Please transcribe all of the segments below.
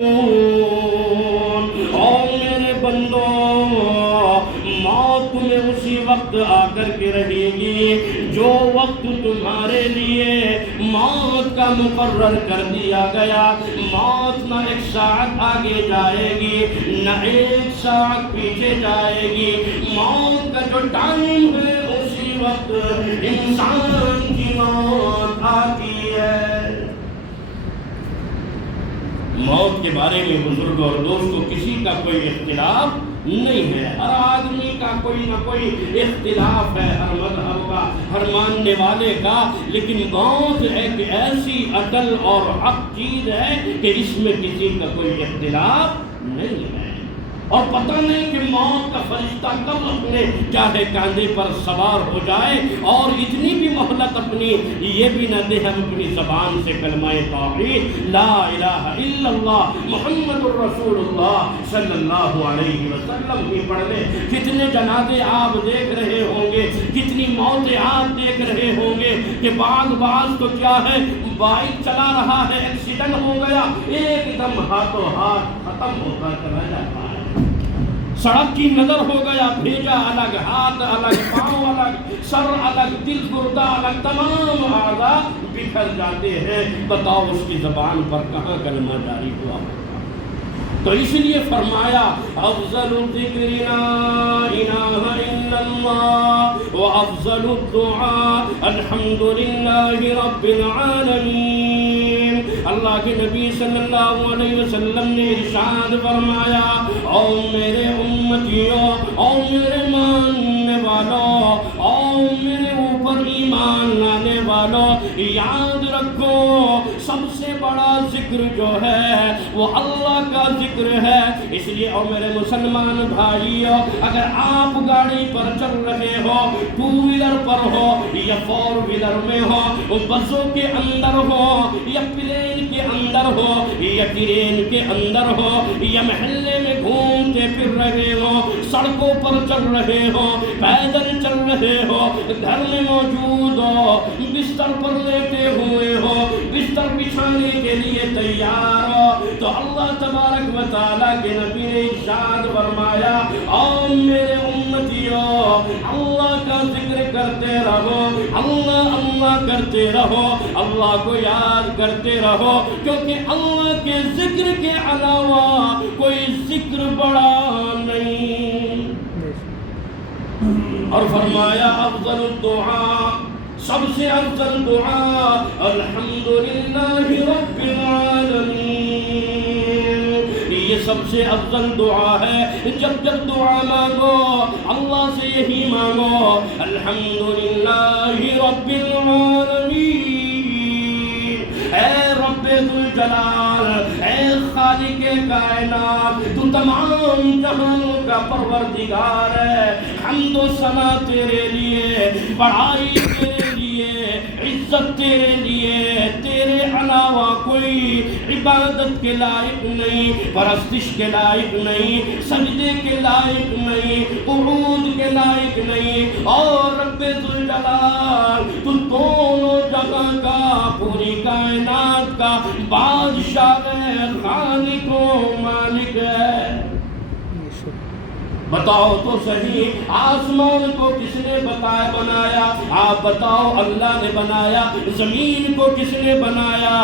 اور میرے بندوں، موت تمہیں اسی وقت آ کر کے رہے گی جو وقت تمہارے لیے موت کا مقرر کر دیا گیا۔ موت نہ ایک ساعت آگے جائے گی نہ ایک ساعت پیچھے جائے گی۔ موت کا جو ٹائم ہے اسی وقت انسان کی موت آتی ہے۔ موت کے بارے میں بزرگوں اور دوستوں کسی کا کوئی اختلاف نہیں ہے، ہر آدمی کا کوئی نہ کوئی اختلاف ہے، ہر مذہب کا، ہر ماننے والے کا، لیکن موت ایک ایسی اٹل اور حق چیز ہے کہ اس میں کسی کا کوئی اختلاف نہیں ہے۔ اور پتہ نہیں کہ موت کا فرشتہ کب اپنے چاہے کاندھے پر سوار ہو جائے، اور اتنی بھی مہلت اپنی یہ بھی نہ دے ہم اپنی زبان سے کلمہ توحید لا الہ الا اللہ محمد الرسول اللہ صلی اللہ علیہ وسلم بھی پڑھ لیں۔ کتنے جنازے آپ دیکھ رہے ہوں گے، کتنی موتیں آپ دیکھ رہے ہوں گے کہ بعض تو کیا ہے، بائک چلا رہا ہے، ایکسیڈنٹ ہو گیا، ایک دم ہاتھوں ہاتھ ختم ہوتا چلا جاتا ہے۔ سڑک کی نظر ہو گیا، بھیجا الگ، ہاتھ الگ، پاؤں الگ، سر الگ، دل گردہ الگ، تمام اعضاء بکھر جاتے ہیں۔ بتاؤ اس کی زبان پر کہاں کلمہ جاری ہوا؟ تو اس لیے فرمایا افضل الذکر لا الہ الا اللہ وافضل الدعاء الحمد للہ رب العالمین۔ اللہ کے نبی صلی اللہ علیہ وسلم نے ارشاد فرمایا، او میرے امتیوں، او میرے ماننے والوں، او میرے اوپر ایمان لانے والوں، یاد رکھو سب سے بڑا ذکر جو ہے وہ اللہ کا ذکر ہے۔ اس لیے او میرے مسلمان بھائیوں، اگر آپ گاڑی پر چل رہے ہو، ٹو ویلر پر ہو یا فور ویلر میں ہو، بسوں کے اندر ہو یا پلین کے اندر ہو یا ٹرین کے اندر ہو یا محلے میں گھومتے پھر رہے ہو، سڑکوں پر چل رہے ہو، پیدل چل رہے ہو، گھر میں موجود ہو، بستر پر لیٹے ہوئے ہو، بستر بچھانے کے لیے تیار ہو، تو اللہ تبارک و تعالیٰ کے نبی نے ارشاد فرمایا، او میرے امتیوں، اللہ کا ذکر کرتے رہو، اللہ اللہ کرتے رہو، اللہ کو یاد کرتے رہو، کیونکہ اللہ کے ذکر کے علاوہ کوئی ذکر بڑا نہیں۔ اور فرمایا افضل الدعاء، سب سے افضل دعا الحمدللہ رب العالمین۔ یہ سب سے افضل دعا ہے، جب دعا مانگو اللہ سے یہی مانگو الحمدللہ رب العالمین۔ اے رب ذوالجلال، اے خالق کائنات، تو تمام جہانوں کا پروردگار ہے، حمد و ثنا تیرے لیے، بڑائی تیرے لیے، عزت تیرے لیے، تیرے علاوہ کوئی عبادت کے لائق نہیں، پرستش کے لائق نہیں، سجدے کے لائق نہیں، قعود کے لائق نہیں۔ اور رب ذوالجلال، تو دونوں جگہ کا، پوری کائنات کا بادشاہ ہے، خالق و مالک ہے۔ بتاؤ تو صحیح، آسمان کو کس نے بنایا؟ آپ بتاؤ، اللہ نے بنایا۔ زمین کو کس نے بنایا؟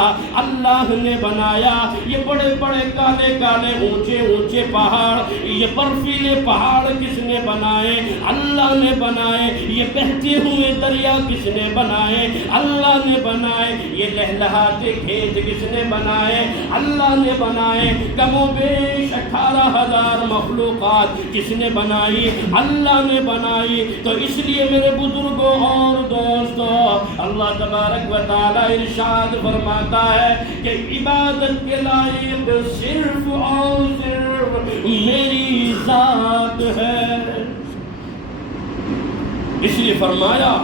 اللہ نے بنایا۔ یہ بڑے بڑے کالے کالے اونچے اونچے پہاڑ، یہ برفیلے پہاڑ کس نے بنائے؟ اللہ نے بنائے۔ یہ بہتے ہوئے دریا کس نے بنائے؟ اللہ نے بنائے۔ یہ لہلہاتے کھیت کس نے بنائے؟ اللہ نے بنائے۔ کم و بیش 18,000 مخلوقات کس نے بنائی؟ اللہ نے بنائی۔ تو اس لیے میرے بزرگوں اور دوستوں، اللہ تبارک و تعالیٰ ارشاد فرماتا ہے کہ عبادت کے لائق صرف اور صرف میری ذات ہے۔ اس لیے فرمایا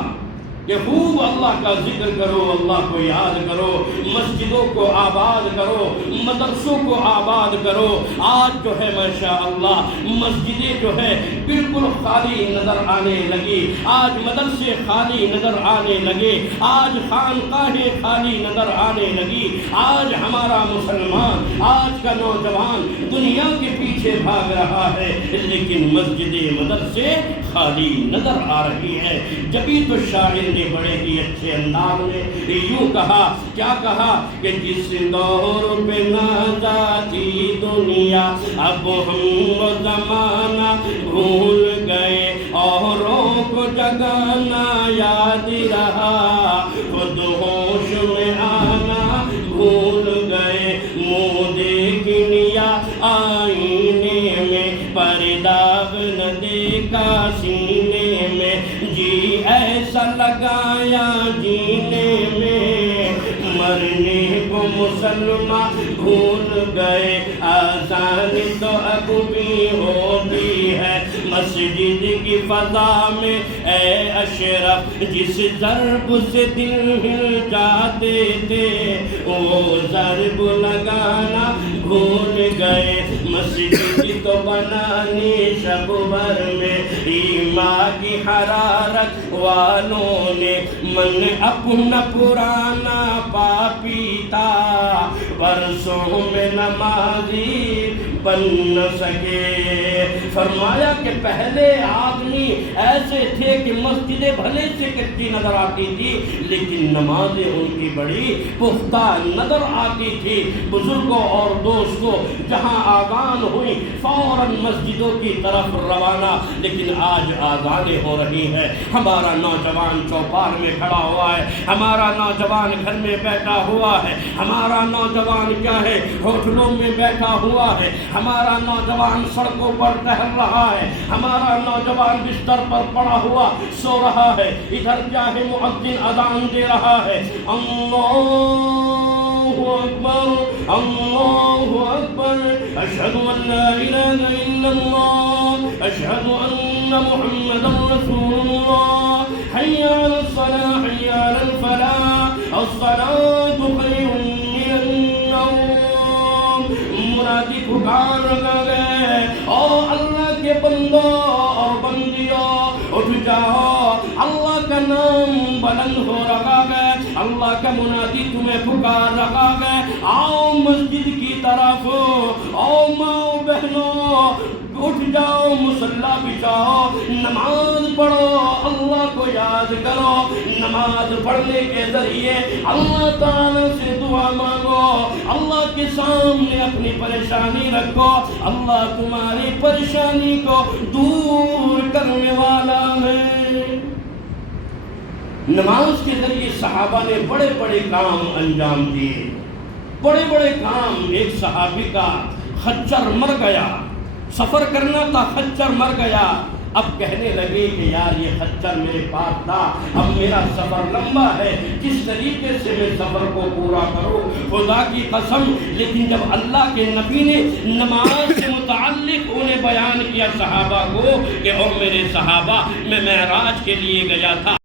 کہ خوب اللہ کا ذکر کرو، اللہ کو یاد کرو، مسجدوں کو آباد کرو، مدرسوں کو آباد کرو۔ آج جو ہے ماشاءاللہ مسجدیں جو ہے بالکل خالی نظر آنے لگی، آج مدرسے خالی نظر آنے لگے، آج خانقاہیں خالی نظر آنے لگی۔ آج ہمارا مسلمان، آج کا نوجوان دنیا کے پیچھے بھاگ رہا ہے، لیکن مسجدیں مدرسے خالی نظر آ رہی ہے۔ جبھی تو شاعر نے بڑے ہی اچھے انداز میں یوں کہا، کیا کہا کہ جس دور پہ نہ جاتی دنیا اب ہم وہ زمانہ بھول گئے، اوروں کو جگانا یاد رہا، خود ہوش میں آنا بھول گئے، منہ دیکھنیا آئینے میں پرداغ نہ دیکھا سینے میں، جی ایسا لگایا جینے میں، مرنے کو مسلمان بھول گئے، آسان تو اب بھی ہوتی ہے مسجد کی فضا میں، اے اشرف جس ضرب سے دل ہل جاتے تھے وہ ضرب لگانا بھول گئے، مسجد تو بنانی شب بھر میں ایمان کی حرارت والوں نے، من اپنا پرانا پاپی تھا برسوں میں نمازی بن نہ سکے۔ فرمایا کہ پہلے آدمی ایسے تھے کہ مسجدیں بھلے سے کچی نظر آتی تھی لیکن نمازیں ان کی بڑی پختہ نظر آتی تھی۔ بزرگوں اور دوستوں جہاں آذان ہوئی فوراً مسجدوں کی طرف روانہ، لیکن آج آذانیں ہو رہی ہیں، ہمارا نوجوان چوپار میں کھڑا ہوا ہے، ہمارا نوجوان گھر میں بیٹھا ہوا ہے، ہمارا نوجوان کیا ہے ہوٹلوں میں بیٹھا ہوا ہے، ہمارا نوجوان سڑکوں پر ٹہل رہا ہے، ہمارا نوجوان بستر پر پڑا ہوا سو رہا ہے، ادھر کیا ہے مؤذن اذان دے رہا ہے، اللہ اکبر اللہ اکبر، اشہد ان لا الہ الا اللہ، اشہد ان محمد رسول اللہ، حی علی الصلاۃ حی علی الفلاح، الصلاۃ خیر من النوم۔ منادی پکار لگا گئے، اور اللہ کے بندوں اور بندیوں اٹھ جاؤ، اللہ کا نام بلند ہو رہا ہے، اللہ کا منادی تمہیں پکار رہا ہے، آؤ مسجد کی طرف، آؤ ماؤ بہنوں اٹھ جاؤ، مصلی بچھاؤ، نماز پڑھو، اللہ کو یاد کرو، نماز پڑھنے کے ذریعے اللہ تعالیٰ سے دعا مانگو، اللہ کے سامنے اپنی پریشانی رکھو، اللہ تمہاری پریشانی کو دور کرنے والا ہے۔ نماز کے ذریعے صحابہ نے بڑے بڑے کام انجام دیے، بڑے بڑے کام۔ ایک صحابی کا خچر مر گیا، سفر کرنا تھا، خچر مر گیا، اب کہنے لگے کہ یار یہ خچر میرے پاس تھا، اب میرا سفر لمبا ہے، کس طریقے سے میں سفر کو پورا کروں، خدا کی قسم۔ لیکن جب اللہ کے نبی نے نماز سے متعلق انہیں بیان کیا صحابہ کو کہ او میرے صحابہ میں معراج کے لیے گیا تھا،